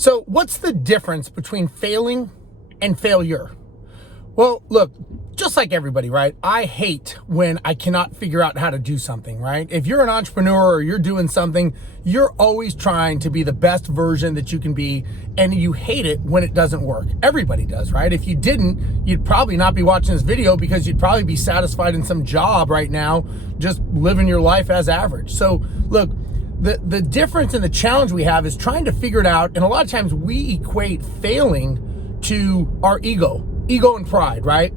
So what's the difference between failing and failure? Well, look, just like everybody, right? I hate when I cannot figure out how to do something, right? If you're an entrepreneur or you're doing something, you're always trying to be the best version that you can be, and you hate it when it doesn't work. Everybody does, right? If you didn't, you'd probably not be watching this video because you'd probably be satisfied in some job right now, just living your life as average. So look, the difference and the challenge we have is trying to figure it out, and a lot of times we equate failing to our ego and pride, right?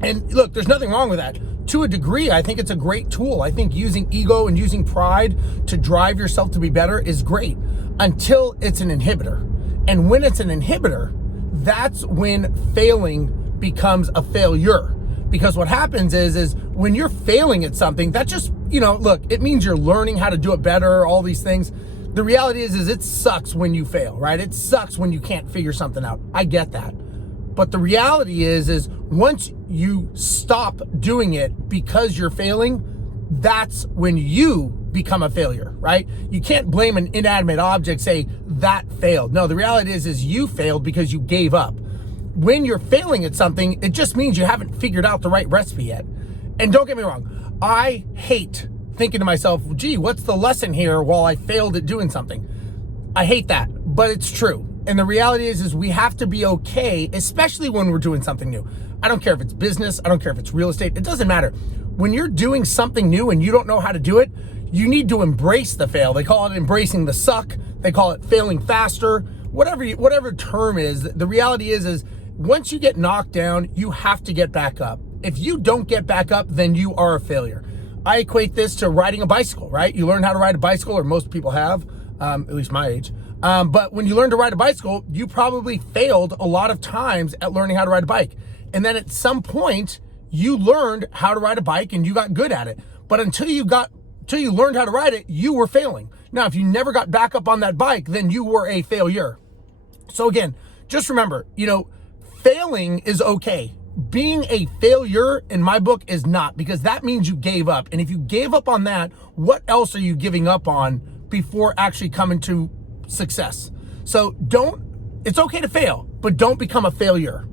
And look, there's nothing wrong with that. To a degree, I think it's a great tool. I think using ego and using pride to drive yourself to be better is great until it's an inhibitor. And when it's an inhibitor, that's when failing becomes a failure. Because what happens is when you're failing at something, that just, look, it means you're learning how to do it better, all these things. The reality is it sucks when you fail, right? It sucks when you can't figure something out. I get that. But the reality is once you stop doing it because you're failing, that's when you become a failure, right? You can't blame an inanimate object, say that failed. No, the reality is you failed because you gave up. When you're failing at something, it just means you haven't figured out the right recipe yet. And don't get me wrong, I hate thinking to myself, gee, what's the lesson here while I failed at doing something? I hate that, but it's true. And the reality is we have to be okay, especially when we're doing something new. I don't care if it's business, I don't care if it's real estate, it doesn't matter. When you're doing something new and you don't know how to do it, you need to embrace the fail. They call it embracing the suck, they call it failing faster, whatever term is. The reality is once you get knocked down, you have to get back up. If you don't get back up, then you are a failure. I equate this to riding a bicycle, right? You learn how to ride a bicycle, or most people have, at least my age. But when you learn to ride a bicycle, you probably failed a lot of times at learning how to ride a bike. And then at some point, you learned how to ride a bike and you got good at it. But until you learned how to ride it, you were failing. Now, if you never got back up on that bike, then you were a failure. So again, just remember, failing is okay. Being a failure in my book is not, because that means you gave up. And if you gave up on that, what else are you giving up on before actually coming to success? So it's okay to fail, but don't become a failure.